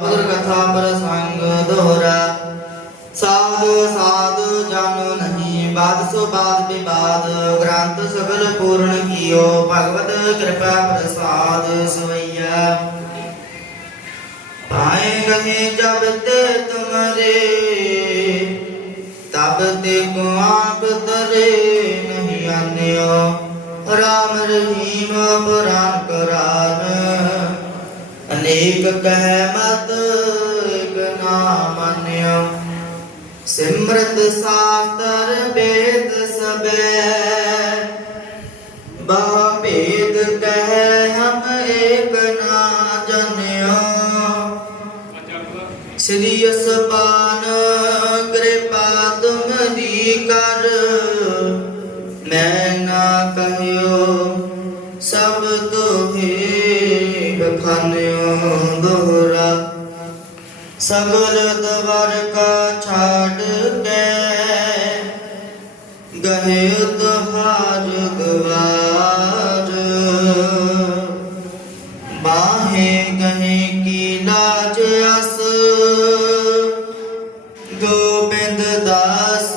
ਗੁਰ ਕਥਾ ਪ੍ਰਸੰਗ ਦੋਹਰਾ। ਸਾਧ ਸਾਧ ਜਾਣੋ ਨਹੀਂ, ਬਾਦ ਸੋ ਬਾਦ ਵਿਵਾਦ। ਗ੍ਰੰਥ ਸਗਲ ਪੂਰਨ ਕੀਓ, ਭਗਵਤ ਕਿਰਪਾ ਪ੍ਰਸਾਦ ਸਵਈਆ। ਪਾਏ ਗਏ ਜਬ ਤੇ ਤੁਮਰੇ, ਤਬ ਤੇ ਕੋ ਆਪ ਤਰੇ ਨਹੀਂ ਆਨਿਓ। ਰਾਮ ਰਹੀਮ ਪੁਰਾਨ ਕਰਾਨ ਅਨੇਕ ਕਹਿ ਮਤ ਨਾ ਮੰਨਿਓ ਸਿਮਰਤ ਸਾਸਤਰ ਵੇਦ ਸਬੈ ਬਹੁ ਭੇਦ ਕਹਿ ਹਮ ਏਕ ਨਾ ਜਨਿਓ ਸ੍ਰੀ ਅਸਪਾਨ ਕਿਰਪਾ ਤੁਮ ਦੀ ਕਰ। ਮੈਂ ਨਾ ਕਹਿਓ ਤੋਹੇ ਬਖਾਨਿਓ ਦੋਹਰਾ ਸਗਲ ਦਵਰ ਕਾ ਛਾੜ ਕੇ ਗਏ ਤੁਹਾਰ ਗਵਾਰ। ਬਾਹੇ ਗਏ ਕੀ ਲਾਜ ਅਸ, ਗੋਬਿੰਦ ਦਾਸ